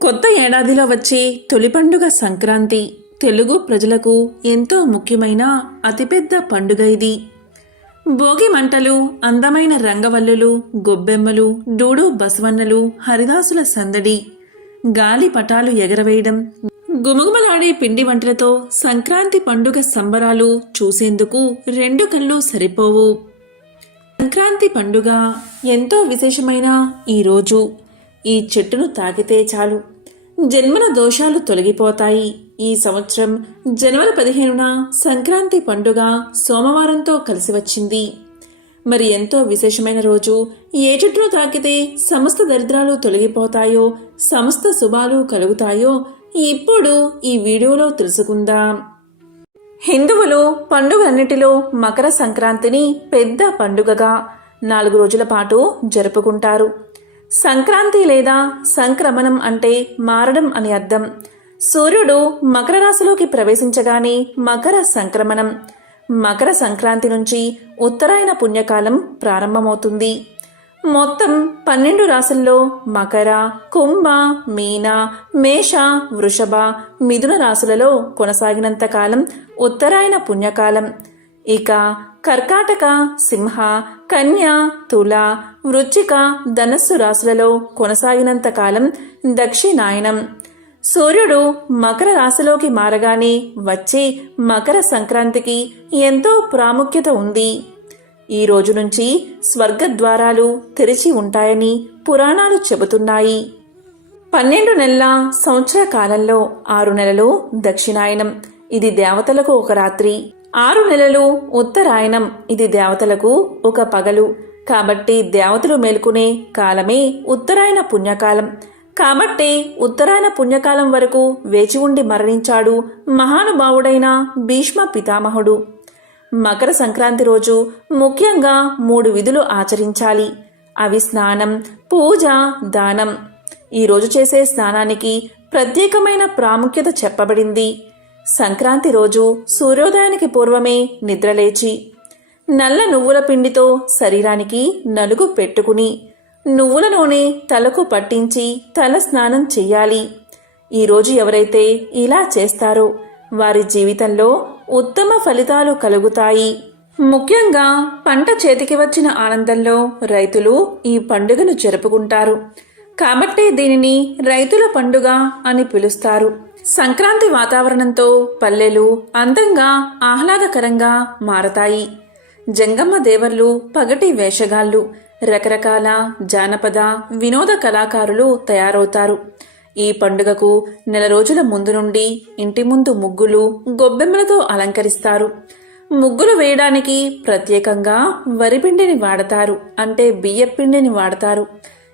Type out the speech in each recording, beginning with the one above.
కొత్త ఏడాదిలో వచ్చే తొలి పండుగ సంక్రాంతి. తెలుగు ప్రజలకు ఎంతో ముఖ్యమైన అతిపెద్ద పండుగ ఇది. భోగి మంటలు అందమైన రంగవల్లులు గొబ్బెమ్మలు డూడు బసవన్నలు హరిదాసుల సందడి గాలి పటాలు ఎగరవేయడం గుమగుమలాడే పిండి వంటలతో సంక్రాంతి పండుగ సంబరాలు చూసేందుకు రెండు కళ్ళు సరిపోవు. సంక్రాంతి పండుగ ఎంతో విశేషమైన ఈ రోజు. ఈ చెట్టును తాకితే చాలు. జన్మన దోషాలు తొలగిపోతాయి. ఈ సంవత్సరం జనవరి పదిహేనున సంక్రాంతి పండుగ సోమవారంతో కలిసి వచ్చింది. మరి ఎంతో విశేషమైన రోజు. ఏ చెట్టును తాకితే సమస్త దరిద్రాలు తొలగిపోతాయో సమస్త శుభాలు కలుగుతాయో ఇప్పుడు ఈ వీడియోలో తెలుసుకుందాం. హిందువులు పండుగలన్నిటిలో మకర సంక్రాంతిని పెద్ద పండుగగా నాలుగు రోజుల పాటు జరుపుకుంటారు. సంక్రాంతి లేదా సంక్రమణం అంటే మారడం అని అర్థం. సూర్యుడు మకర రాశిలోకి ప్రవేశించగానే మకర సంక్రమణం. మకర సంక్రాంతి నుంచి ఉత్తరాయణ పుణ్యకాలం ప్రారంభమవుతుంది. మొత్తం పన్నెండు రాశుల్లో మకర కుంభ మీన మేష వృషభ మిథున రాశులలో కొనసాగినంత కాలం ఉత్తరాయణ పుణ్యకాలం. ఇక కర్కాటక సింహ కన్య తుల వృచ్చిక ధనస్సు రాశులలో కొనసాగినంత కాలం దక్షిణాయనం. సూర్యుడు మకర రాశిలోకి మారగానే వచ్చే మకర సంక్రాంతికి ఎంతో ప్రాముఖ్యత ఉంది. ఈ రోజు నుంచి స్వర్గద్వారాలు తెరిచి ఉంటాయని పురాణాలు చెబుతున్నాయి. పన్నెండు నెలల సంవత్సర కాలంలో ఆరు నెలలు దక్షిణాయనం. ఇది దేవతలకు ఒక రాత్రి. ఆరు నెలలు ఉత్తరాయణం. ఇది దేవతలకు ఒక పగలు. కాబట్టి దేవతలు మేల్కొనే కాలమే ఉత్తరాయణ పుణ్యకాలం. కాబట్టి ఉత్తరాయణ పుణ్యకాలం వరకు వేచి ఉండి మరణించాడు మహానుభావుడైన భీష్మ పితామహుడు. మకర సంక్రాంతి రోజు ముఖ్యంగా మూడు విధులు ఆచరించాలి. అవి స్నానం పూజ దానం. ఈరోజు చేసే స్నానానికి ప్రత్యేకమైన ప్రాముఖ్యత చెప్పబడింది. సంక్రాంతి రోజు సూర్యోదయానికి పూర్వమే నిద్రలేచి నల్ల నువ్వుల పిండితో శరీరానికి నలుగు పెట్టుకుని నువ్వుల నూనె తలకు పట్టించి తల స్నానం చెయ్యాలి. ఈరోజు ఎవరైతే ఇలా చేస్తారో వారి జీవితంలో ఉత్తమ ఫలితాలు కలుగుతాయి. ముఖ్యంగా పంట చేతికి వచ్చిన ఆనందంలో రైతులు ఈ పండుగను జరుపుకుంటారు. కాబట్టే దీనిని రైతుల పండుగ అని పిలుస్తారు. సంక్రాంతి వాతావరణంతో పల్లెలు అందంగా ఆహ్లాదకరంగా మారతాయి. జంగమ్మ దేవర్లు పగటి వేషగాళ్ళు రకరకాల జానపద వినోద కళాకారులు తయారవుతారు. ఈ పండుగకు నెల రోజుల ముందు నుండి ఇంటి ముందు ముగ్గులు గొబ్బెమ్మలతో అలంకరిస్తారు. ముగ్గులు వేయడానికి ప్రత్యేకంగా వరిపిండిని వాడతారు అంటే బియ్యపిండిని వాడతారు.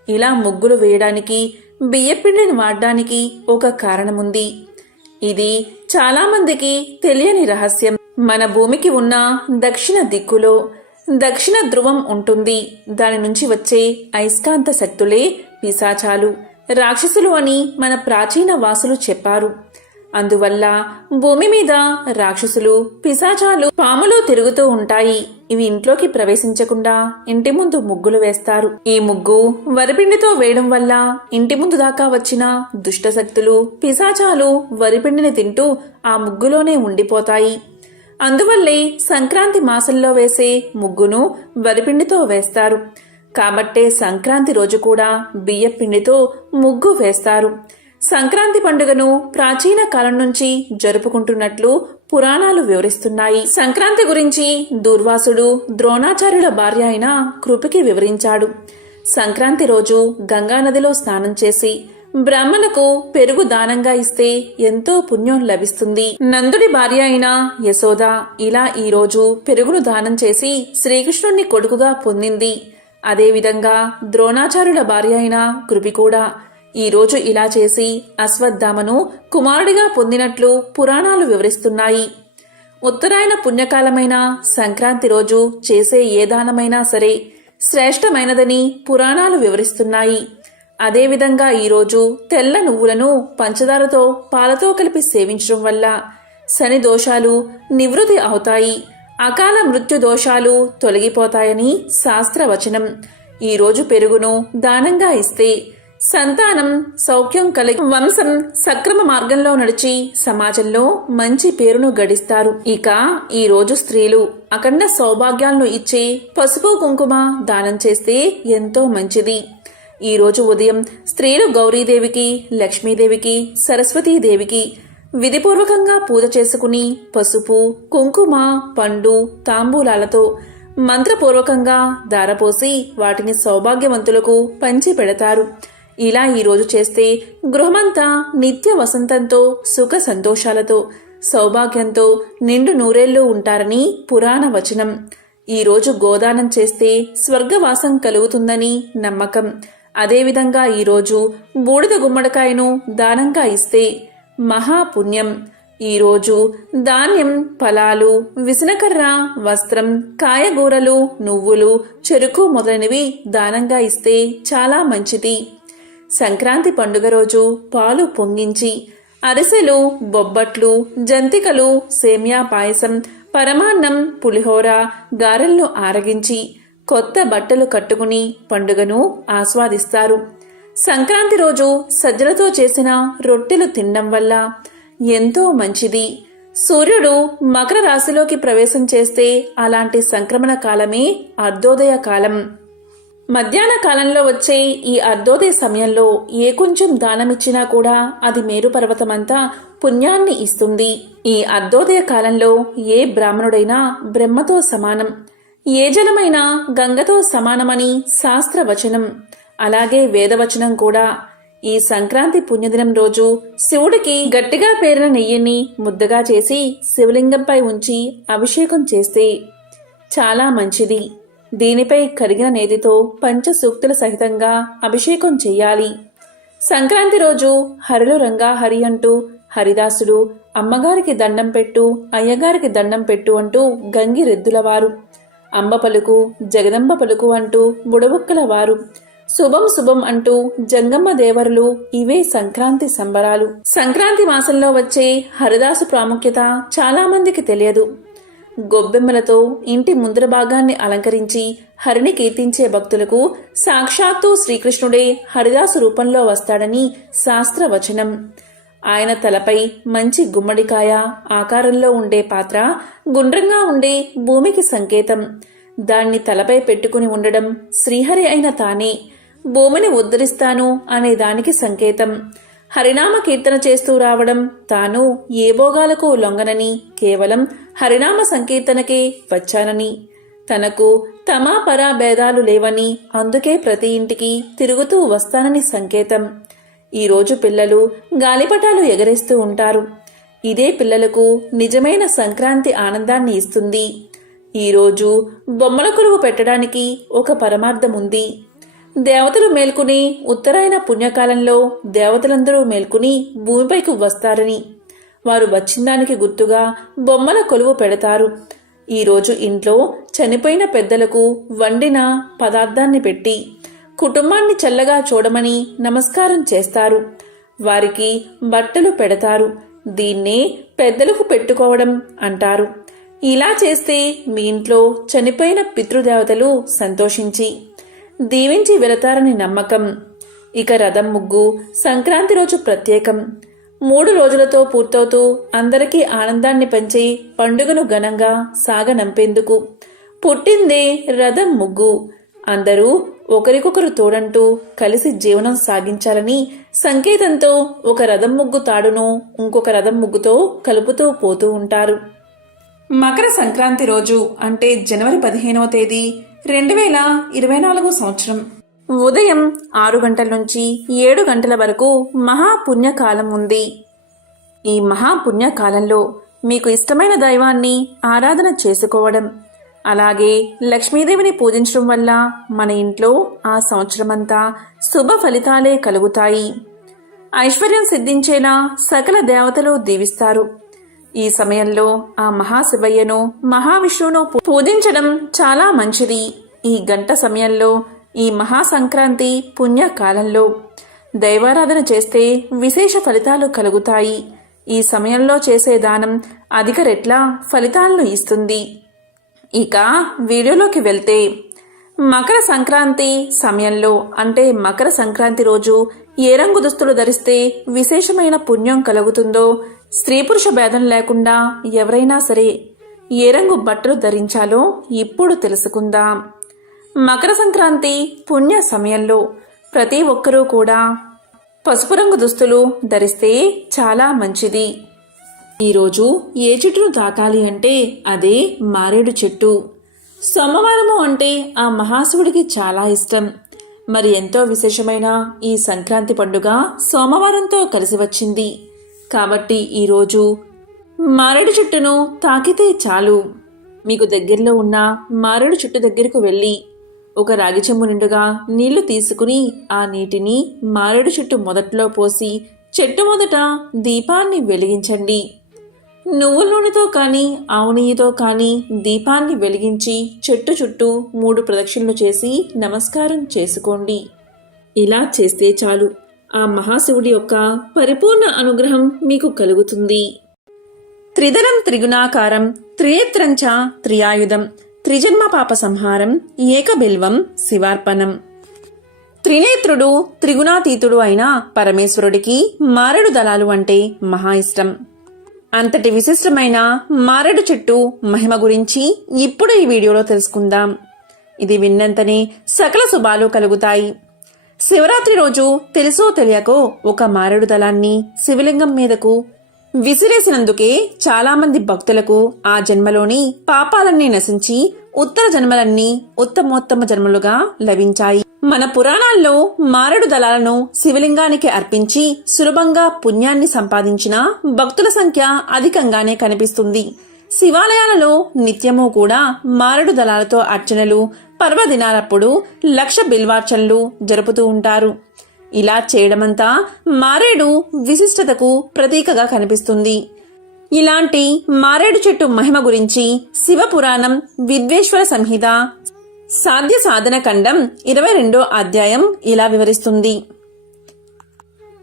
ఇలా ముగ్గులు వేయడానికి బియ్యపిండిని వాడడానికి ఒక కారణముంది. ఇది చాలామందికి తెలియని రహస్యం. మన భూమికి ఉన్న దక్షిణ దిక్కులో దక్షిణ ధ్రువం ఉంటుంది. దాని నుంచి వచ్చే అయస్కాంత శక్తులే పిశాచాలు. రాక్షసులు అని మన ప్రాచీన వాసులు చెప్పారు. అందువల్ల భూమి మీద రాక్షసులు పిశాచాలు పాములు తిరుగుతూ ఉంటాయి. ఇవి ఇంట్లోకి ప్రవేశించకుండా ఇంటి ముందు ముగ్గులు వేస్తారు. ఈ ముగ్గు వరిపిండితో వేయడం వల్ల ఇంటి ముందు దాకా వచ్చిన దుష్టశక్తులు పిశాచాలు వరిపిండిని తింటూ ఆ ముగ్గులోనే ఉండిపోతాయి. అందువల్లే సంక్రాంతి మాసంలో వేసే ముగ్గును వరిపిండితో వేస్తారు. కాబట్టే సంక్రాంతి రోజు కూడా బియ్యపిండితో ముగ్గు వేస్తారు. సంక్రాంతి పండుగను ప్రాచీన కాలం నుంచి జరుపుకుంటున్నట్లు పురాణాలు వివరిస్తున్నాయి. సంక్రాంతి గురించి దూర్వాసుడు ద్రోణాచార్యుల భార్య అయిన కృపికి వివరించాడు. సంక్రాంతి రోజు గంగానదిలో స్నానం చేసి బ్రాహ్మణకు పెరుగు దానంగా ఇస్తే ఎంతో పుణ్యం లభిస్తుంది. నందుడి భార్య అయిన యశోద ఇలా ఈ రోజు పెరుగును దానం చేసి శ్రీకృష్ణుణ్ణి కొడుకుగా పొందింది. అదేవిధంగా ద్రోణాచార్యుల భార్య అయిన కృపి కూడా ఈరోజు ఇలా చేసి అశ్వత్థామను కుమారుడిగా పొందినట్లు పురాణాలు వివరిస్తున్నాయి. ఉత్తరాయణ పుణ్యకాలమైన సంక్రాంతి రోజు చేసే ఏ దానమైనా సరే శ్రేష్టమైనదని పురాణాలు వివరిస్తున్నాయి. అదేవిధంగా ఈరోజు తెల్ల నువ్వులను పంచదారతో పాలతో కలిపి సేవించడం వల్ల శని దోషాలు నివృత్తి అవుతాయి. అకాల మృత్యు దోషాలు తొలగిపోతాయని శాస్త్రవచనం. ఈరోజు పెరుగును దానంగా ఇస్తే సంతానం సౌఖ్యం కలిగి వంశం సక్రమ మార్గంలో నడిచి సమాజంలో మంచి పేరును గడిస్తారు. ఇక ఈ రోజు స్త్రీలు అఖండ సౌభాగ్యాలను ఇచ్చి పసుపు కుంకుమ దానం చేస్తే ఎంతో మంచిది. ఈ రోజు ఉదయం స్త్రీలు గౌరీదేవికి లక్ష్మీదేవికి సరస్వతీదేవికి విధిపూర్వకంగా పూజ చేసుకుని పసుపు కుంకుమ పండు తాంబూలాలతో మంత్రపూర్వకంగా దారపోసి వాటిని సౌభాగ్యవంతులకు పంచి పెడతారు ఇలా ఈరోజు చేస్తే గృహమంతా నిత్య వసంతంతో సుఖ సంతోషాలతో సౌభాగ్యంతో నిండు నూరేళ్ళు ఉంటారని పురాణ వచనం. ఈరోజు గోదానం చేస్తే స్వర్గవాసం కలుగుతుందని నమ్మకం. అదేవిధంగా ఈరోజు బూడిద గుమ్మడికాయను దానంగా ఇస్తే మహాపుణ్యం. ఈరోజు ధాన్యం ఫలాలు విసనకర్ర వస్త్రం కాయగూరలు నువ్వులు చెరుకు మొదలైనవి దానంగా ఇస్తే చాలా మంచిది. సంక్రాంతి పండుగ రోజు పాలు పొంగించి అరిసెలు బొబ్బట్లు జంతికలు సేమియా పాయసం పరమాన్నం పులిహోర గారెలను ఆరగించి కొత్త బట్టలు కట్టుకుని పండుగను ఆస్వాదిస్తారు. సంక్రాంతి రోజు సజ్జలతో చేసిన రొట్టెలు తినడం వల్ల ఎంతో మంచిది. సూర్యుడు మకర రాశిలోకి ప్రవేశం చేస్తే అలాంటి సంక్రమణ కాలమే అర్ధోదయ కాలం. మధ్యాహ్న కాలంలో వచ్చే ఈ అర్ధోదయ సమయంలో ఏ కొంచెం దానమిచ్చినా కూడా అది మేరు పర్వతమంతా పుణ్యాన్ని ఇస్తుంది. ఈ అర్ధోదయ కాలంలో ఏ బ్రాహ్మణుడైనా బ్రహ్మతో సమానం ఏ జలమైనా గంగతో సమానమని శాస్త్రవచనం. అలాగే వేదవచనం కూడా. ఈ సంక్రాంతి పుణ్యదినం రోజు శివుడికి గట్టిగా పేరిన నెయ్యిని ముద్దగా చేసి శివలింగంపై ఉంచి అభిషేకం చేస్తే చాలా మంచిది. దీనిపై కరిగిన నేతితో పంచసూక్తుల సహితంగా అభిషేకం చెయ్యాలి. సంక్రాంతి రోజు హరిలు రంగా హరి అంటూ హరిదాసుడు అమ్మగారికి దండం పెట్టు అయ్యగారికి దండం పెట్టు అంటూ గంగిరెద్దులవారు. అంబ పలుకు జగదంబ పలుకు అంటూ బుడబుక్కల వారు శుభం శుభం అంటూ జంగమ్మ దేవరులు ఇవే సంక్రాంతి సంబరాలు. సంక్రాంతి మాసంలో వచ్చే హరిదాసు ప్రాముఖ్యత చాలా మందికి తెలియదు. గొబ్బెమ్మలతో ఇంటి ముందర భాగాన్ని అలంకరించి హరిని కీర్తించే భక్తులకు సాక్షాత్తు శ్రీకృష్ణుడే హరిదాసు రూపంలో వస్తాడని శాస్త్రవచనం. ఆయన తలపై మంచి గుమ్మడికాయ ఆకారంలో ఉండే పాత్ర గుండ్రంగా ఉండే భూమికి సంకేతం. దాన్ని తలపై పెట్టుకుని ఉండడం శ్రీహరి అయిన తానే. భూమిని ఉద్ధరిస్తాను అనే దానికి సంకేతం. హరినామ కీర్తన చేస్తూ రావడం తాను ఏ భోగాలకు లొంగనని కేవలం హరినామ సంకీర్తనకే వచ్చానని. తనకు తమా పరా భేదాలు లేవని అందుకే ప్రతి ఇంటికి తిరుగుతూ వస్తానని సంకేతం. ఈరోజు పిల్లలు గాలిపటాలు ఎగరేస్తూ ఉంటారు. ఇదే పిల్లలకు నిజమైన సంక్రాంతి ఆనందాన్ని ఇస్తుంది. ఈరోజు బొమ్మల కొలువు పెట్టడానికి ఒక పరమార్థం ఉంది. దేవతలు మేల్కొని ఉత్తరాయణ పుణ్యకాలంలో దేవతలందరూ మేల్కొని భూమిపైకి వస్తారని. వారు వచ్చిందానికి గుర్తుగా బొమ్మల కొలువు పెడతారు. ఈరోజు ఇంట్లో చనిపోయిన పెద్దలకు వండిన పదార్థాన్ని పెట్టి కుటుంబాన్ని చల్లగా చూడమని నమస్కారం చేస్తారు. వారికి బట్టలు పెడతారు. దీన్నే పెద్దలకు పెట్టుకోవడం అంటారు. ఇలా చేస్తే మీ ఇంట్లో చనిపోయిన పితృదేవతలు సంతోషించి దీవించి వెళతారని నమ్మకం. ఇక రథం ముగ్గు సంక్రాంతి రోజు ప్రత్యేకం. మూడు రోజులతో పూర్తవుతూ అందరికీ ఆనందాన్ని పంచి పండుగను ఘనంగా సాగనంపేందుకు. పుట్టిందే రథం ముగ్గు. అందరూ ఒకరికొకరు తోడంటూ కలిసి జీవనం సాగించాలని సంకేతంతో ఒక రథం ముగ్గు తాడును ఇంకొక రథం ముగ్గుతో కలుపుతూ పోతూ ఉంటారు. మకర సంక్రాంతి రోజు అంటే జనవరి పదిహేనవ తేదీ రెండు వేల ఇరవై నాలుగు సంవత్సరం. ఉదయం ఆరు గంటల నుంచి ఏడు గంటల వరకు మహాపుణ్యకాలం ఉంది. ఈ మహాపుణ్యకాలంలో మీకు ఇష్టమైన దైవాన్ని ఆరాధన చేసుకోవడం అలాగే లక్ష్మీదేవిని పూజించడం వల్ల మన ఇంట్లో ఆ సంవత్సరమంతా శుభ ఫలితాలే కలుగుతాయి. ఐశ్వర్యం సిద్ధించేలా సకల దేవతలు దీవిస్తారు. ఈ సమయంలో ఆ మహాశివయ్యను మహావిష్ణువును పూజించడం చాలా మంచిది. ఈ గంట సమయంలో ఈ మహాసంక్రాంతి పుణ్యకాలంలో దైవారాధన చేస్తే విశేష ఫలితాలు కలుగుతాయి. ఈ సమయంలో చేసే దానం అధిక రెట్ల ఫలితాలను ఇస్తుంది. ఇక వీడియోలోకి వెళ్తే మకర సంక్రాంతి సమయంలో అంటే మకర సంక్రాంతి రోజు ఏ రంగు దుస్తులు ధరిస్తే విశేషమైన పుణ్యం కలుగుతుందో స్త్రీ పురుష భేదం లేకుండా ఎవరైనా సరే ఏ రంగు బట్టలు ధరించాలో ఇప్పుడు తెలుసుకుందాం. మకర సంక్రాంతి పుణ్య సమయంలో ప్రతి ఒక్కరూ కూడా పసుపు రంగు దుస్తులు ధరిస్తే చాలా మంచిది. ఈరోజు ఏ చెట్టును తాకాలి అంటే అదే మారేడు చెట్టు. సోమవారము అంటే ఆ మహాశివుడికి చాలా ఇష్టం. మరి ఎంతో విశేషమైన ఈ సంక్రాంతి పండుగ సోమవారంతో కలిసి వచ్చింది. కాబట్టి ఈరోజు మారేడు చెట్టును తాకితే చాలు. మీకు దగ్గరలో ఉన్న మారేడు చెట్టు దగ్గరకు వెళ్ళి ఒక రాగి చెంబు నిండుగా నీళ్ళు తీసుకుని ఆ నీటిని మారేడు చెట్టు మొదట్లో పోసి చెట్టు మొదట దీపాన్ని వెలిగించండి. నువ్వుల నూనెతో కానీ ఆవు కానీ దీపాన్ని వెలిగించి చెట్టు చుట్టూ మూడు ప్రదక్షిణలు చేసి నమస్కారం చేసుకోండి. ఇలా చేస్తే చాలు. ఆ మహాశివుడి యొక్క పరిపూర్ణ అనుగ్రహం మీకు కలుగుతుంది. త్రిదరం త్రిగుణాకారం త్రినేత్రంచ త్రియాయుధం త్రిజన్మ పాప సంహారం ఏకబిల్వం శివార్పణం. త్రినేత్రుడు త్రిగుణాతీతుడు అయిన పరమేశ్వరుడికి మారడు దళాలు అంటే మహా ఇష్టం. అంతటి విశిష్టమైన మారడు చెట్టు మహిమ గురించి ఇప్పుడు ఈ వీడియోలో తెలుసుకుందాం. ఇది విన్నంతనే సకల శుభాలు కలుగుతాయి. శివరాత్రి రోజు తెలుసో తెలియకో ఒక మారడు దళాన్ని శివలింగం మీదకు విసిరేసినందుకే చాలా మంది భక్తులకు ఆ జన్మలోని పాపాలన్నీ నశించి ఉత్తర జన్మలన్నీ ఉత్తమోత్తమ జన్మలుగా లభించాయి. మన పురాణాల్లో మారడు దళాలను శివలింగానికి అర్పించి సులభంగా పుణ్యాన్ని సంపాదించిన భక్తుల సంఖ్య అధికంగానే కనిపిస్తుంది. శివాలయాలలో నిత్యము కూడా మారడు దళాలతో అర్చనలు పర్వదినాలప్పుడు లక్ష బిల్వార్చనలు జరుపుతూ ఉంటారు. ఇలా చేయడమంతా మారేడు విశిష్టతకు ప్రతీకగా కనిపిస్తుంది. ఇలాంటి మారేడు చెట్టు మహిమ గురించి శివపురాణం విద్వేశ్వర సంహిత సాధ్య సాధన ఖండం ఇరవై రెండో అధ్యాయం ఇలా వివరిస్తుంది.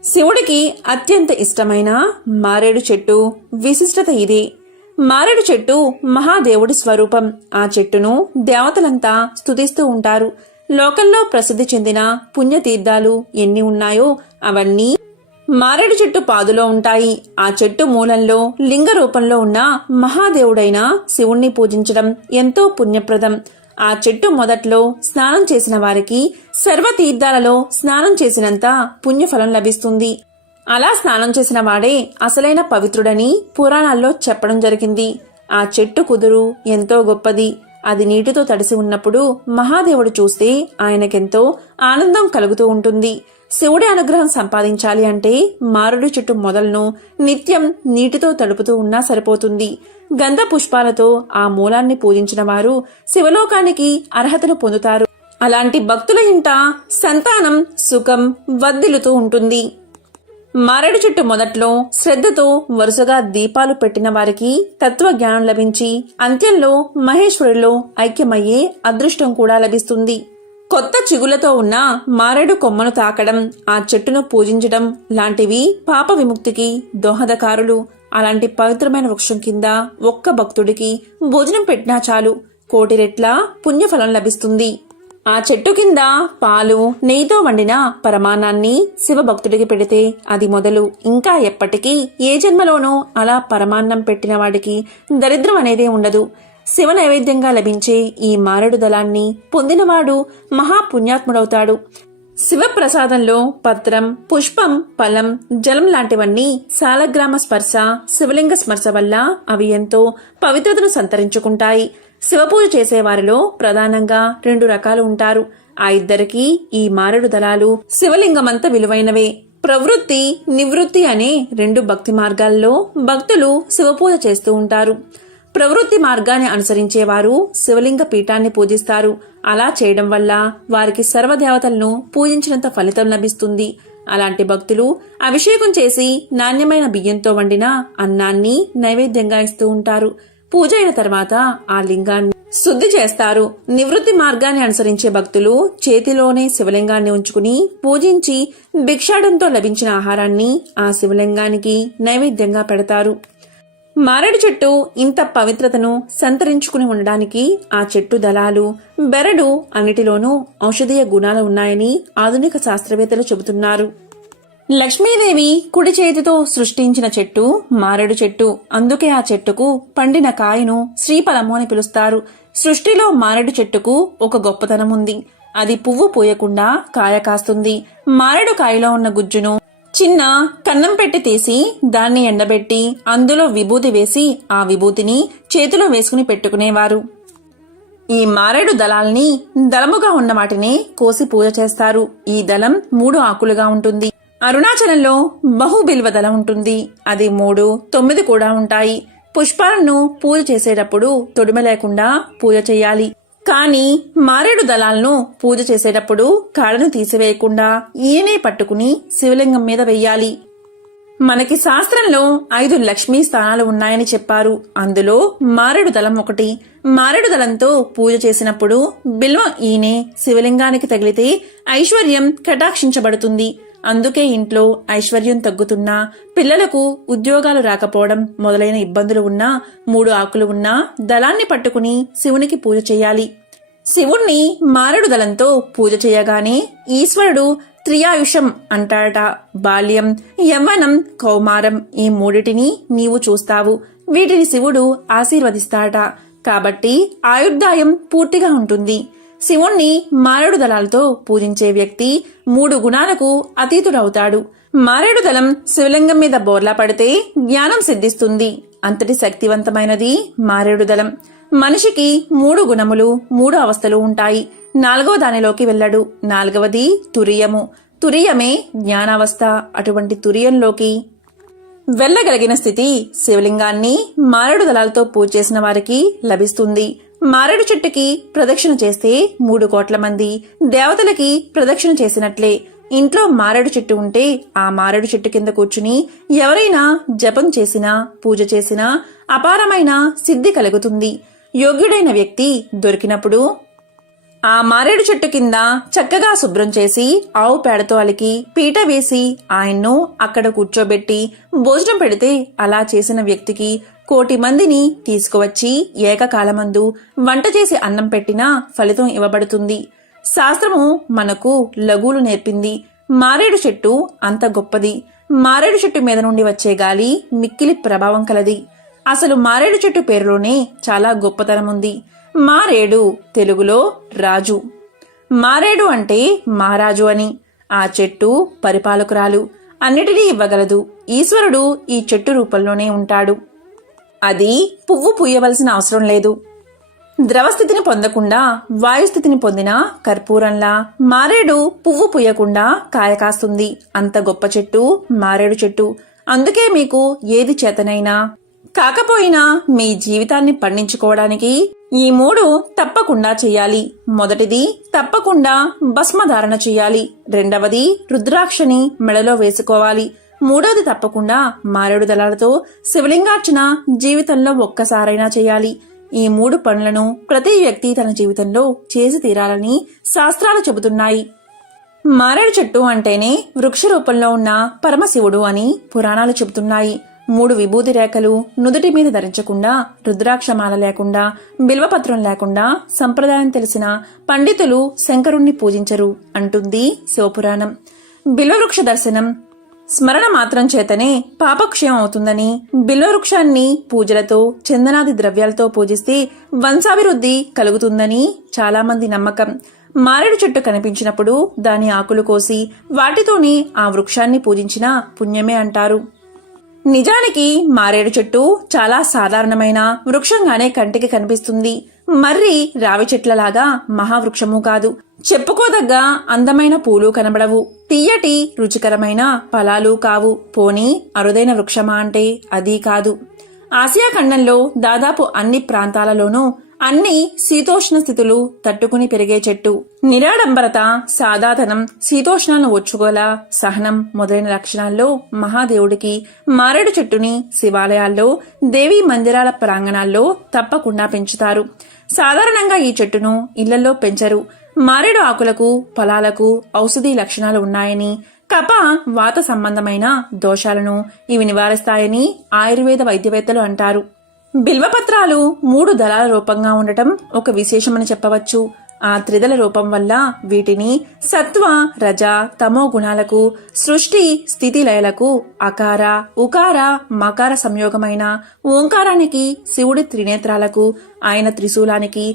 శివుడికి అత్యంత ఇష్టమైన మారేడు చెట్టు విశిష్టత ఇదే. మారేడు చెట్టు మహాదేవుడి స్వరూపం. ఆ చెట్టును దేవతలంతా స్తుతిస్తూ ఉంటారు. లోకంలో ప్రసిద్ధి చెందిన పుణ్యతీర్థాలు ఎన్ని ఉన్నాయో అవన్నీ మారేడు చెట్టు పాదులో ఉంటాయి. ఆ చెట్టు మూలంలో లింగ రూపంలో ఉన్న మహాదేవుడైన శివుణ్ణి పూజించడం ఎంతో పుణ్యప్రదం. ఆ చెట్టు మొదట్లో స్నానం చేసిన వారికి సర్వతీర్థాలలో స్నానం చేసినంత పుణ్యఫలం లభిస్తుంది. అలా స్నానం చేసిన వాడే అసలైన పవిత్రుడని పురాణాల్లో చెప్పడం జరిగింది. ఆ చెట్టు కుదురు ఎంతో గొప్పది. అది నీటితో తడిసి ఉన్నప్పుడు మహాదేవుడు చూస్తే ఆయనకెంతో ఆనందం కలుగుతూ ఉంటుంది. శివుడి అనుగ్రహం సంపాదించాలి అంటే మారుడి చెట్టు మొదలను నిత్యం నీటితో తడుపుతూ ఉన్నా సరిపోతుంది. గంధ పుష్పాలతో ఆ మూలాన్ని పూజించిన వారు శివలోకానికి అర్హతను పొందుతారు. అలాంటి భక్తుల ఇంట సంతానం సుఖం వర్ధిల్లుతూ ఉంటుంది. మారేడు చెట్టు మొదట్లో శ్రద్ధతో వరుసగా దీపాలు పెట్టిన వారికి తత్వజ్ఞానం లభించి అంత్యంలో మహేశ్వరులో ఐక్యమయ్యే అదృష్టం కూడా లభిస్తుంది. కొత్త చిగులతో ఉన్న మారేడు కొమ్మను తాకడం ఆ చెట్టును పూజించడం లాంటివి పాప విముక్తికి దోహదకారులు. అలాంటి పవిత్రమైన వృక్షం కింద ఒక్క భక్తుడికి భోజనం పెట్టినా చాలు. కోటి రెట్ల పుణ్యఫలం లభిస్తుంది. ఆ చెట్టు కింద పాలు నెయ్యితో వండిన పరమాన్నాన్ని శివభక్తుడికి పెడితే అది మొదలు. ఇంకా ఎప్పటికీ ఏ జన్మలోనూ అలా పరమాన్నం పెట్టిన వాడికి దరిద్రం అనేదే ఉండదు. శివ నైవేద్యంగా లభించే ఈ మారడు దళాన్ని పొందినవాడు మహాపుణ్యాత్ముడవుతాడు. శివప్రసాదంలో పత్రం పుష్పం ఫలం జలం లాంటివన్నీ సాలగ్రామ స్పర్శ శివలింగ స్పర్శ వల్ల అవి ఎంతో పవిత్రతను సంతరించుకుంటాయి. శివపూజ చేసేవారిలో ప్రధానంగా రెండు రకాలు ఉంటారు. ఆ ఇద్దరికీ ఈ మారడు దళాలు శివలింగమంత విలువైనవే. ప్రవృత్తి నివృత్తి అనే రెండు భక్తి మార్గాల్లో భక్తులు శివపూజ చేస్తూ ఉంటారు. ప్రవృత్తి మార్గాన్ని అనుసరించేవారు శివలింగ పీఠాన్ని పూజిస్తారు. అలా చేయడం వల్ల వారికి సర్వదేవతలను పూజించినంత ఫలితం లభిస్తుంది. అలాంటి భక్తులు అభిషేకం చేసి నాణ్యమైన బియ్యంతో వండిన అన్నాన్ని నైవేద్యంగా ఇస్తూ ఉంటారు. పూజ అయిన తర్వాత ఆ లింగాన్ని శుద్ధి చేస్తారు. నివృత్తి మార్గాన్ని అనుసరించే భక్తులు చేతిలోనే శివలింగాన్ని ఉంచుకుని పూజించి భిక్షాడంతో లభించిన ఆహారాన్ని ఆ శివలింగానికి నైవేద్యంగా పెడతారు. మారేడు చెట్టు ఇంత పవిత్రతను సంతరించుకుని ఉండడానికి ఆ చెట్టు దళాలు బెరడు అన్నిటిలోనూ ఔషధీయ గుణాలు ఉన్నాయని ఆధునిక శాస్త్రవేత్తలు చెబుతున్నారు. లక్ష్మీదేవి కుడి చేతితో సృష్టించిన చెట్టు మారేడు చెట్టు. అందుకే ఆ చెట్టుకు పండిన కాయను శ్రీఫలము అని పిలుస్తారు. సృష్టిలో మారేడు చెట్టుకు ఒక గొప్పతనం ఉంది అది పువ్వు పూయకుండా కాయ కాస్తుంది. మారేడు కాయలో ఉన్న గుజ్జును చిన్న కన్నం పెట్టి తీసి దాన్ని ఎండబెట్టి అందులో విభూతి వేసి ఆ విభూతిని చేతిలో వేసుకుని పెట్టుకునేవారు. ఈ మారేడు దళాల్ని దళముగా ఉన్న వాటిని కోసి పూజ చేస్తారు. ఈ దళం మూడు ఆకులుగా ఉంటుంది. అరుణాచలంలో బహుబిల్వ దళం ఉంటుంది. అది మూడు తొమ్మిది కూడా ఉంటాయి. పుష్పాలను పూజ చేసేటప్పుడు తొడిమ లేకుండా పూజ చేయాలి. కానీ మారేడు దళాలను పూజ చేసేటప్పుడు కాడను తీసివేయకుండా ఈయనే పట్టుకుని శివలింగం మీద వెయ్యాలి మనకి శాస్త్రంలో ఐదు లక్ష్మీ స్థానాలు ఉన్నాయని చెప్పారు. అందులో మారేడు దళం ఒకటి. మారేడు దళంతో పూజ చేసినప్పుడు బిల్వం ఈనే శివలింగానికి తగిలితే ఐశ్వర్యం కటాక్షించబడుతుంది. అందుకే ఇంట్లో ఐశ్వర్యం తగ్గుతున్నా పిల్లలకు ఉద్యోగాలు రాకపోవడం మొదలైన ఇబ్బందులు ఉన్నా మూడు ఆకులు ఉన్నా దళాన్ని పట్టుకుని శివునికి పూజ చేయాలి. శివుణ్ణి మారడు దళంతో పూజ చేయగానే ఈశ్వరుడు త్రియాయుషం అంటాడట బాల్యం యవ్వనం కౌమారం ఈ మూడిటిని నీవు చూస్తావు. వీటిని శివుడు ఆశీర్వదిస్తాడట కాబట్టి ఆయుర్దాయం పూర్తిగా ఉంటుంది. శివుణ్ణి మారేడు దళాలతో పూజించే వ్యక్తి మూడు గుణాలకు అతీతుడవుతాడు. మారేడు దళం శివలింగం మీద బోర్లా పడితే జ్ఞానం సిద్ధిస్తుంది. అంతటి శక్తివంతమైనది మారేడు దళం. మనిషికి మూడు గుణములు మూడు అవస్థలు ఉంటాయి. నాలుగవ దానిలోకి వెళ్ళడు. నాలుగవది తురియము. తురియమే జ్ఞానావస్థ. అటువంటి తురియంలోకి వెళ్ళగలిగిన స్థితి శివలింగాన్ని మారేడు దళాలతో పూజ చేసిన వారికి లభిస్తుంది. మారేడు చెట్టుకి ప్రదక్షిణ చేస్తే మూడు కోట్ల మంది దేవతలకి ప్రదక్షిణ చేసినట్లే. ఇంట్లో మారేడు చెట్టు ఉంటే ఆ మారేడు చెట్టు కింద కూర్చుని ఎవరైనా జపం చేసినా పూజ చేసినా అపారమైన సిద్ధి కలుగుతుంది. యోగ్యుడైన వ్యక్తి దొరికినప్పుడు ఆ మారేడు చెట్టు కింద చక్కగా శుభ్రం చేసి ఆవు పేడతో అలికి పీట వేసి ఆయన్ను అక్కడ కూర్చోబెట్టి భోజనం పెడితే అలా చేసిన వ్యక్తికి కోటి మందిని తీసుకువచ్చి ఏకకాలమందు వంట చేసి అన్నం పెట్టినా ఫలితం ఇవ్వబడుతుంది. శాస్త్రము మనకు లఘువులు నేర్పింది. మారేడు చెట్టు అంత గొప్పది. మారేడు చెట్టు మీద నుండి వచ్చే గాలి మిక్కిలి ప్రభావం కలది. అసలు మారేడు చెట్టు పేరులోనే చాలా గొప్పతనం ఉంది మారేడు తెలుగులో రాజు. మారేడు అంటే మారాజు అని. ఆ చెట్టు పరిపాలకురాలు. అన్నిటినీ ఇవ్వగలదు. ఈశ్వరుడు ఈ చెట్టు రూపంలోనే ఉంటాడు. అది పువ్వు పూయవలసిన అవసరం లేదు. ద్రవస్థితిని పొందకుండా వాయుస్థితిని పొందిన కర్పూరంలా మారేడు పువ్వు పూయకుండా కాయ కాస్తుంది. అంత గొప్ప చెట్టు మారేడు చెట్టు. అందుకే మీకు ఏది చేతనైనా కాకపోయినా మీ జీవితాన్ని పండించుకోవడానికి ఈ మూడు తప్పకుండా చేయాలి. మొదటిది తప్పకుండా భస్మధారణ చేయాలి. రెండవది రుద్రాక్షని మెడలో వేసుకోవాలి. మూడవది తప్పకుండా మారేడు దళాలతో శివలింగార్చన జీవితంలో ఒక్కసారైనా చేయాలి. ఈ మూడు పనులను ప్రతి వ్యక్తి తన జీవితంలో చేసి తీరాలని శాస్త్రాలు చెబుతున్నాయి. మారేడు చెట్టు అంటేనే వృక్ష రూపంలో ఉన్న పరమశివుడు అని పురాణాలు చెబుతున్నాయి. మూడు విభూతి రేఖలు నుదుటి మీద ధరించకుండా రుద్రాక్షమాల లేకుండా బిల్వపత్రం లేకుండా సంప్రదాయం తెలిసిన పండితులు శంకరుణ్ణి పూజించరు అంటుంది శివపురాణం. బిల్వవృక్ష దర్శనం స్మరణ మాత్రం చేతనే పాపక్షయం అవుతుందని బిల్వవృక్షాన్ని పూజలతో చందనాది ద్రవ్యాలతో పూజిస్తే వంశాభివృద్ధి కలుగుతుందని చాలామంది నమ్మకం. మారేడు చెట్టు కనిపించినప్పుడు దాని ఆకులు కోసి వాటితోనే ఆ వృక్షాన్ని పూజించిన పుణ్యమే అంటారు. నిజానికి మారేడు చెట్టు చాలా సాధారణమైన వృక్షంగానే కంటికి కనిపిస్తుంది. మర్రి రావి చెట్లలాగా మహావృక్షము కాదు. చెప్పుకోదగ్గ అందమైన పూలు కనబడవు. తీయటి రుచికరమైన ఫలాలు కావు. పోని అరుదైన వృక్షమా అంటే అది కాదు. ఆసియా ఖండంలో దాదాపు అన్ని ప్రాంతాలలోనూ అన్ని శీతోష్ణ స్థితులు తట్టుకుని పెరిగే చెట్టు. నిరాడంబరత సాదాతనం శీతోష్ణాలను ఒచ్చుకోల సహనం మొదలైన లక్షణాల్లో మహాదేవుడికి మారేడు చెట్టుని శివాలయాల్లో దేవీ మందిరాల ప్రాంగణాల్లో తప్పకుండా పెంచుతారు. సాధారణంగా ఈ చెట్టును ఇళ్ళలో పెంచరు. మారేడు ఆకులకు ఫలాలకు ఔషధీ లక్షణాలు ఉన్నాయని కప వాత సంబంధమైన దోషాలను ఇవి నివారిస్తాయని ఆయుర్వేద వైద్యవేత్తలు అంటారు. బిల్వపత్రాలు మూడు దళాల రూపంగా ఉండటం ఒక విశేషమని చెప్పవచ్చు. ఆ త్రిదల రూపం వల్ల వీటిని సత్వ రజ తమో గుణాలకు సృష్టి స్థితి లయలకు అకార ఉకార మకార సంయోగమైన ఓంకారానికి శివుడి త్రినేత్రాలకు ఆయన త్రిశూలానికి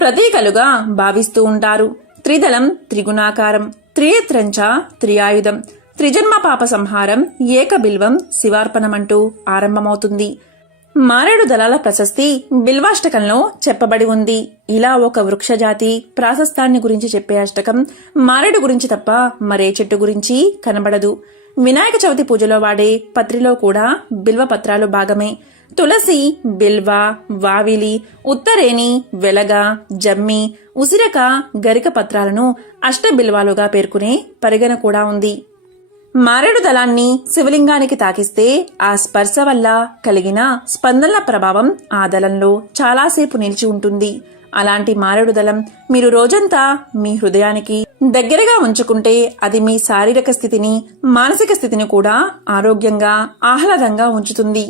ప్రతీకలుగా భావిస్తూ ఉంటారు. త్రిదళం త్రిగుణాకారం త్రియేత్రంచ త్రియాయుధం త్రిజన్మ పాప సంహారం ఏకబిల్వం శివార్పణమంటూ ఆరంభమవుతుంది. మారేడు దళాల ప్రశస్తి బిల్వాష్టకంలో చెప్పబడి ఉంది. ఇలా ఒక వృక్షజాతి ప్రాశస్తాన్ని గురించి చెప్పే అష్టకం మారేడు గురించి తప్ప మరే చెట్టు గురించి కనబడదు. వినాయక చవితి పూజలో వాడే పత్రిలో కూడా బిల్వ పత్రాలు భాగమే. తులసి బిల్వ వావిలి ఉత్తరేణి వెలగ జమ్మి ఉసిరక గరిక పత్రాలను అష్టబిల్వాలుగా పేర్కొనే పరిగణ కూడా ఉంది. మారేడు దళాన్ని శివలింగానికి తాకిస్తే ఆ స్పర్శ వల్ల కలిగిన స్పందనల ప్రభావం ఆ దళంలో చాలాసేపు నిలిచి ఉంటుంది. అలాంటి మారేడు దళం మీరు రోజంతా మీ హృదయానికి దగ్గరగా ఉంచుకుంటే అది మీ శారీరక స్థితిని మానసిక స్థితిని కూడా ఆరోగ్యంగా ఆహ్లాదంగా ఉంచుతుంది.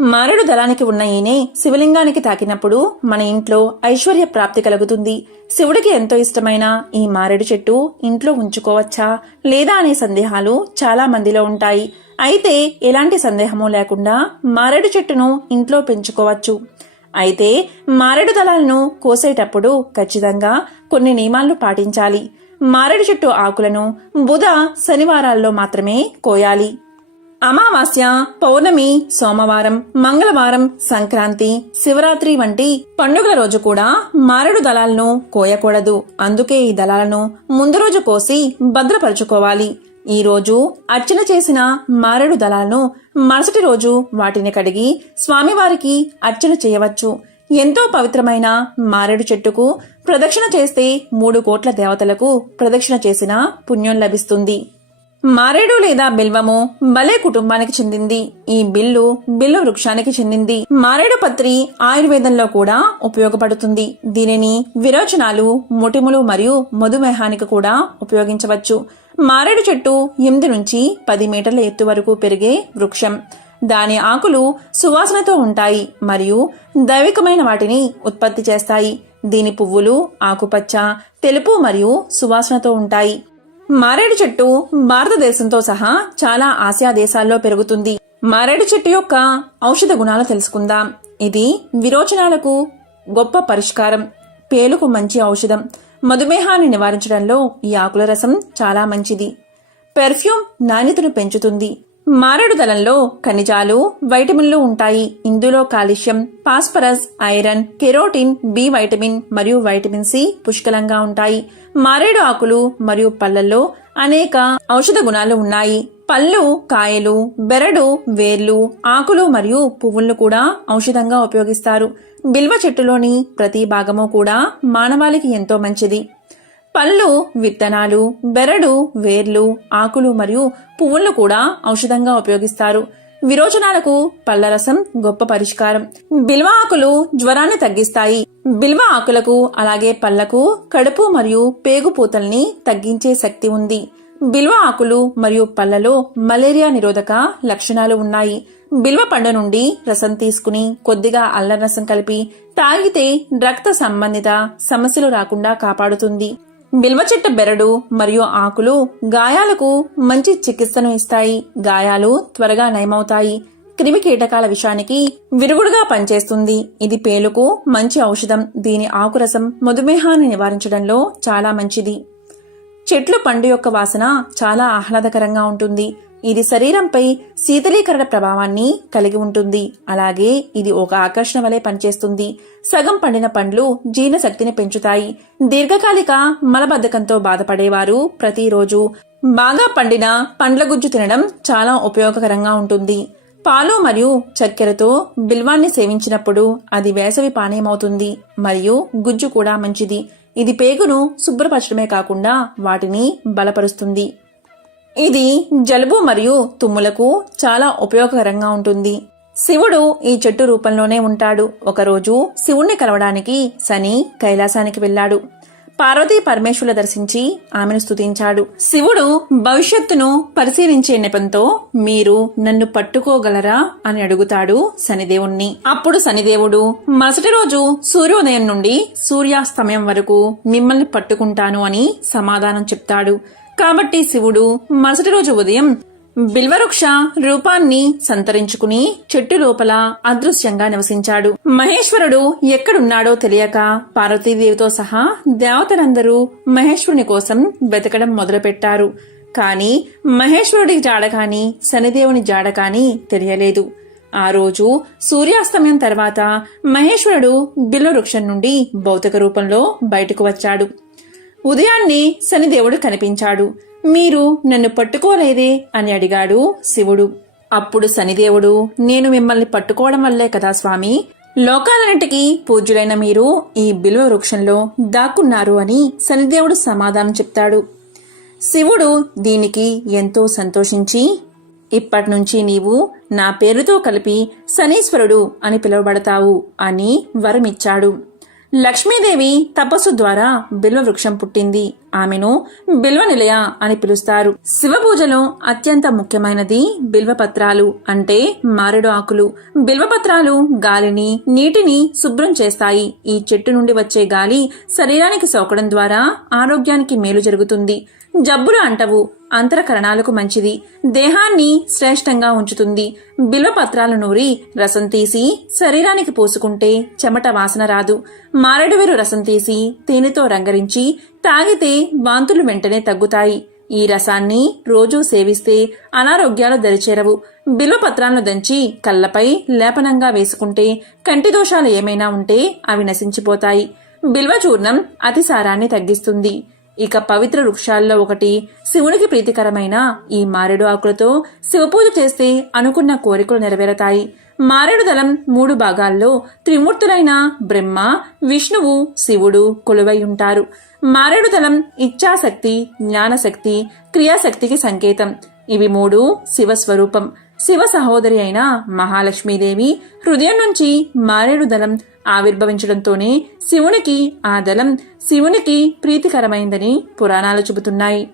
మారడు దళానికి ఉన్న ఈయనే శివలింగానికి తాకినప్పుడు మన ఇంట్లో ఐశ్వర్య ప్రాప్తి కలుగుతుంది. శివుడికి ఎంతో ఇష్టమైన ఈ మారేడు చెట్టు ఇంట్లో ఉంచుకోవచ్చా లేదా అనే సందేహాలు చాలా మందిలో ఉంటాయి. అయితే ఎలాంటి సందేహము లేకుండా మారేడు చెట్టును ఇంట్లో పెంచుకోవచ్చు. అయితే మారేడు దళాలను కోసేటప్పుడు ఖచ్చితంగా కొన్ని నియమాలను పాటించాలి. మారేడు చెట్టు ఆకులను బుధ శనివారాల్లో మాత్రమే కోయాలి. అమావాస్య పౌర్ణమి సోమవారం మంగళవారం సంక్రాంతి శివరాత్రి వంటి పండుగల రోజు కూడా మారేడు దళాలను కోయకూడదు. అందుకే ఈ దళాలను ముందు రోజు కోసి భద్రపరుచుకోవాలి. ఈ రోజు అర్చన చేసిన మారేడు దళాలను మరుసటి రోజు వాటిని కడిగి స్వామివారికి అర్చన చేయవచ్చు. ఎంతో పవిత్రమైన మారేడు చెట్టుకు ప్రదక్షిణ చేస్తే మూడు కోట్ల దేవతలకు ప్రదక్షిణ చేసిన పుణ్యం లభిస్తుంది. మారేడు లేదా బిల్వము బలే కుటుంబానికి చెందింది. ఈ బిల్లు బిల్లు వృక్షానికి చెందింది. మారేడు పత్రి ఆయుర్వేదంలో కూడా ఉపయోగపడుతుంది. దీనిని విరోచనాలు ముటిములు మరియు మధుమేహానికి కూడా ఉపయోగించవచ్చు. మారేడు చెట్టు ఎనిమిది నుంచి పది మీటర్ల ఎత్తు వరకు పెరిగే వృక్షం. దాని ఆకులు సువాసనతో ఉంటాయి మరియు దైవికమైన వాటిని ఉత్పత్తి చేస్తాయి. దీని పువ్వులు ఆకుపచ్చ తెలుపు మరియు సువాసనతో ఉంటాయి. మారేడు చెట్టు భారతదేశంతో సహా చాలా ఆసియా దేశాల్లో పెరుగుతుంది. మారేడు చెట్టు యొక్క ఔషధ గుణాలు తెలుసుకుందాం. ఇది విరోచనాలకు గొప్ప పరిష్కారం. పేలుకు మంచి ఔషధం. మధుమేహాన్ని నివారించడంలో ఈ ఆకుల రసం చాలా మంచిది. పెర్ఫ్యూమ్ నాణ్యతను పెంచుతుంది. మారేడు దళంలో ఖనిజాలు వైటమిన్లు ఉంటాయి. ఇందులో calcium phosphorus iron carotene B vitamin మరియు వైటమిన్ సి పుష్కలంగా ఉంటాయి. మారేడు ఆకులు మరియు పళ్ళల్లో అనేక ఔషధ గుణాలు ఉన్నాయి. పళ్ళు కాయలు బెరడు వేర్లు ఆకులు మరియు పువ్వులను కూడా ఔషధంగా ఉపయోగిస్తారు. బిల్వ చెట్టులోని ప్రతి భాగము కూడా మానవాళికి ఎంతో మంచిది. పళ్ళు విత్తనాలు బెరడు వేర్లు ఆకులు మరియు పువ్వులను కూడా ఔషధంగా ఉపయోగిస్తారు. విరోచనాలకు పళ్ళ రసం గొప్ప పరిష్కారం. బిల్వ ఆకులు జ్వరాన్ని తగ్గిస్తాయి. బిల్వ ఆకులకు అలాగే పళ్ళకు కడుపు మరియు పేగు పూతల్ని తగ్గించే శక్తి ఉంది. బిల్వ ఆకులు మరియు పళ్ళలో మలేరియా నిరోధక లక్షణాలు ఉన్నాయి. బిల్వ పండు నుండి రసం తీసుకుని కొద్దిగా అల్లం రసం కలిపి తాగితే రక్త సంబంధిత సమస్యలు రాకుండా కాపాడుతుంది. బిల్వ చెట్టు బెరడు మరియు ఆకులు గాయాలకు మంచి చికిత్సను ఇస్తాయి. గాయాలు త్వరగా నయమవుతాయి. క్రిమి కీటకాల విషానికి విరుగుడుగా పనిచేస్తుంది. ఇది పేలుకు మంచి ఔషధం. దీని ఆకురసం మధుమేహాన్ని నివారించడంలో చాలా మంచిది. చెట్లు పండు యొక్క వాసన చాలా ఆహ్లాదకరంగా ఉంటుంది. ఇది శరీరంపై శీతలీకరణ ప్రభావాన్ని కలిగి ఉంటుంది. అలాగే ఇది ఒక ఆకర్షణ వలె పనిచేస్తుంది. సగం పండిన పండ్లు జీర్ణశక్తిని పెంచుతాయి. దీర్ఘకాలిక మలబద్ధకంతో బాధపడేవారు ప్రతిరోజు బాగా పండిన పండ్ల గుజ్జు తినడం చాలా ఉపయోగకరంగా ఉంటుంది. పాలు మరియు చక్కెరతో బిల్వాన్ని సేవించినప్పుడు అది వేసవి పానీయమవుతుంది. మరియు గుజ్జు కూడా మంచిది. ఇది పేగును శుభ్రపరచడమే కాకుండా వాటిని బలపరుస్తుంది. ఇది జలుబు మరియు తుమ్ములకు చాలా ఉపయోగకరంగా ఉంటుంది. శివుడు ఈ చెట్టు రూపంలోనే ఉంటాడు. ఒకరోజు శివుణ్ణి కలవడానికి శని కైలాసానికి వెళ్ళాడు. పార్వతీ పరమేశ్వరుల దర్శించి ఆమెను స్తుతించాడు. శివుడు భవిష్యత్తును పరిశీలించే నెపంతో మీరు నన్ను పట్టుకోగలరా అని అడుగుతాడు శనిదేవుణ్ణి. అప్పుడు శనిదేవుడు మరుసటి రోజు సూర్యోదయం నుండి సూర్యాస్తమయం వరకు మిమ్మల్ని పట్టుకుంటాను అని సమాధానం చెప్తాడు. కాబట్టి శివుడు మరుసటి రోజు ఉదయం బిల్వవృక్ష రూపాన్ని సంతరించుకుని చెట్టు లోపల అదృశ్యంగా నివసించాడు. మహేశ్వరుడు ఎక్కడున్నాడో తెలియక పార్వతీదేవితో సహా దేవతలందరూ మహేశ్వరుని కోసం వెతకడం మొదలుపెట్టారు. కాని మహేశ్వరుడి జాడ కాని శనిదేవుని జాడ కాని తెలియలేదు. ఆ రోజు సూర్యాస్తమయం తర్వాత మహేశ్వరుడు బిల్వవృక్షం నుండి భౌతిక రూపంలో బయటకు వచ్చాడు. ఉదయాన్నే శనిదేవుడు కనిపించాడు. మీరు నన్ను పట్టుకోలేదే? అని అడిగాడు శివుడు. అప్పుడు శనిదేవుడు నేను మిమ్మల్ని పట్టుకోవడం వల్లే కదా స్వామి. లోకాలన్నిటికీ పూజ్యులైన మీరు ఈ బిల్వ వృక్షంలో దాక్కున్నారు అని శనిదేవుడు సమాధానం చెప్తాడు. శివుడు దీనికి ఎంతో సంతోషించి ఇప్పటి నుంచి నీవు నా పేరుతో కలిపి శనీశ్వరుడు అని పిలువబడతావు అని వరమిచ్చాడు. లక్ష్మీదేవి తపస్సు ద్వారా బిల్వ వృక్షం పుట్టింది. ఆమెను బిల్వ నిలయ అని పిలుస్తారు. శివ పూజలో అత్యంత ముఖ్యమైనది బిల్వపత్రాలు అంటే మారేడు ఆకులు. బిల్వపత్రాలు గాలిని నీటిని శుభ్రం చేస్తాయి. ఈ చెట్టు నుండి వచ్చే గాలి శరీరానికి సోకడం ద్వారా ఆరోగ్యానికి మేలు జరుగుతుంది. జబ్బులు అంటవు. అంతరకరణాలకు మంచిది. దేహాన్ని శ్రేష్టంగా ఉంచుతుంది. బిల్వపత్రాలు నూరి రసం తీసి శరీరానికి పోసుకుంటే చెమట వాసన రాదు. మారేడువేరు రసం తీసి తేనెతో రంగరించి తాగితే వాంతులు వెంటనే తగ్గుతాయి. ఈ రసాన్ని రోజూ సేవిస్తే అనారోగ్యాలు దరిచేరవు. బిల్వపత్రాలను దంచి కళ్ళపై లేపనంగా వేసుకుంటే కంటి దోషాలు ఏమైనా ఉంటే అవి నశించిపోతాయి. బిల్వ చూర్ణం అతిసారాన్ని తగ్గిస్తుంది. ఇక పవిత్ర వృక్షాల్లో ఒకటి శివునికి ప్రీతికరమైన ఈ మారేడు ఆకులతో శివపూజ చేస్తే అనుకున్న కోరికలు నెరవేరతాయి. మారేడు దళం మూడు భాగాల్లో త్రిమూర్తులైన బ్రహ్మ విష్ణువు శివుడు కొలువై ఉంటారు. మారేడు దళం ఇచ్ఛాశక్తి జ్ఞానశక్తి క్రియాశక్తికి సంకేతం. ఇవి మూడు శివస్వరూపం. శివ సహోదరి అయిన మహాలక్ష్మీదేవి హృదయం నుంచి మారేడు దళం ఆవిర్భవించడంతోనే శివునికి ఆ దళం శివునికి ప్రీతికరమైందని పురాణాలు చెబుతున్నాయి.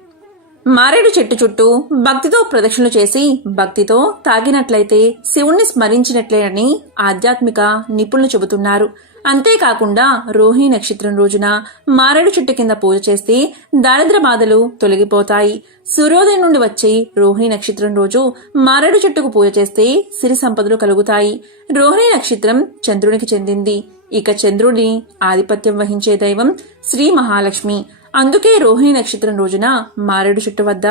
మారేడు చెట్టు చుట్టూ భక్తితో ప్రదక్షిణలు చేసి భక్తితో తాగినట్లయితే శివుణ్ణి స్మరించినట్లేనని ఆధ్యాత్మిక నిపుణులు చెబుతున్నారు. అంతేకాకుండా రోహిణి నక్షత్రం రోజున మారేడు చెట్టు కింద పూజ చేస్తే దారిద్ర బాధలు తొలగిపోతాయి. సూర్యోదయం నుండి వచ్చే రోహిణి నక్షత్రం రోజు మారేడు చెట్టుకు పూజ చేస్తే సిరి సంపదలు కలుగుతాయి. రోహిణి నక్షత్రం చంద్రునికి చెందింది. ఇక చంద్రుడి ఆధిపత్యం వహించే దైవం శ్రీ మహాలక్ష్మి. అందుకే రోహిణి నక్షత్రం రోజున మారేడు చెట్టు వద్ద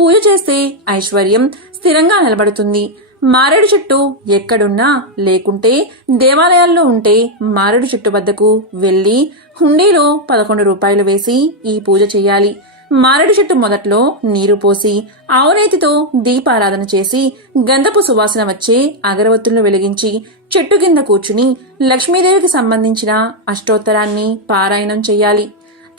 పూజ చేస్తే ఐశ్వర్యం స్థిరంగా నిలబడుతుంది. మారేడు చెట్టు ఎక్కడున్నా లేకుంటే దేవాలయాల్లో ఉంటే మారేడు చెట్టు వద్దకు వెళ్ళి హుండీలో పదకొండు రూపాయలు వేసి ఈ పూజ చేయాలి మారేడు చెట్టు మొదట్లో నీరు పోసి ఆవునేతితో దీపారాధన చేసి గంధపు సువాసన వచ్చే అగరవత్తులను వెలిగించి చెట్టు కింద కూర్చుని లక్ష్మీదేవికి సంబంధించిన అష్టోత్తరాన్ని పారాయణం చెయ్యాలి.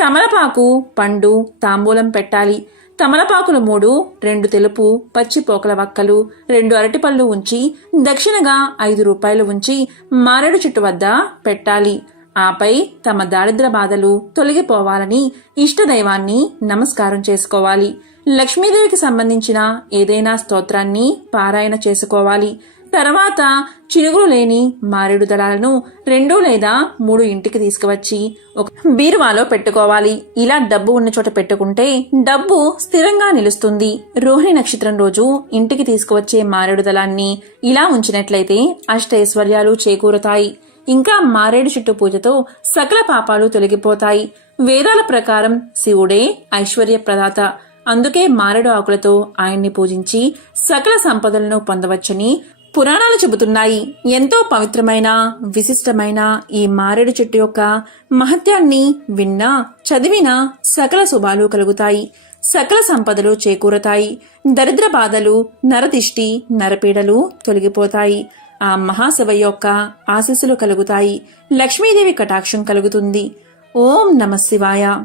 తమలపాకు పండు తాంబూలం పెట్టాలి. తమలపాకులు మూడు రెండు తెలుపు పచ్చి పోకల వక్కలు రెండు అరటిపళ్ళు ఉంచి దక్షిణగా ఐదు రూపాయలు ఉంచి మారేడు చెట్టు వద్ద పెట్టాలి. ఆపై తమ దారిద్ర బాధలు తొలగిపోవాలని ఇష్టదైవాన్ని నమస్కారం చేసుకోవాలి. లక్ష్మీదేవికి సంబంధించిన ఏదైనా స్తోత్రాన్ని పారాయణ చేసుకోవాలి. తర్వాత చినుగులు లేని మారేడు దళాలను రెండు లేదా మూడు ఇంటికి తీసుకువచ్చి ఒక బీరువాలో పెట్టుకోవాలి. ఇలా డబ్బు ఉన్న చోట పెట్టుకుంటే డబ్బు స్థిరంగా నిలుస్తుంది. రోహిణి నక్షత్రం రోజు ఇంటికి తీసుకువచ్చే మారేడు దళాన్ని ఇలా ఉంచినట్లయితే అష్టైశ్వర్యాలు చేకూరుతాయి. ఇంకా మారేడు చెట్టు పూజతో సకల పాపాలు తొలగిపోతాయి. వేదాల ప్రకారం శివుడే ఐశ్వర్య ప్రదాత. అందుకే మారేడు ఆకులతో ఆయన్ని పూజించి సకల సంపదలను పొందవచ్చని పురాణాలు చెబుతున్నాయి. ఎంతో పవిత్రమైన విశిష్టమైన ఈ మారేడు చెట్టు యొక్క మహత్యాన్ని విన్నా చదివినా సకల శుభాలు కలుగుతాయి. సకల సంపదలు చేకూరతాయి. దరిద్ర బాధలు నరదిష్టి నరపీడలు తొలగిపోతాయి. ఆ మహాశివ యొక్క ఆశీస్సులు కలుగుతాయి. లక్ష్మీదేవి కటాక్షం కలుగుతుంది. ఓం నమ శివాయ.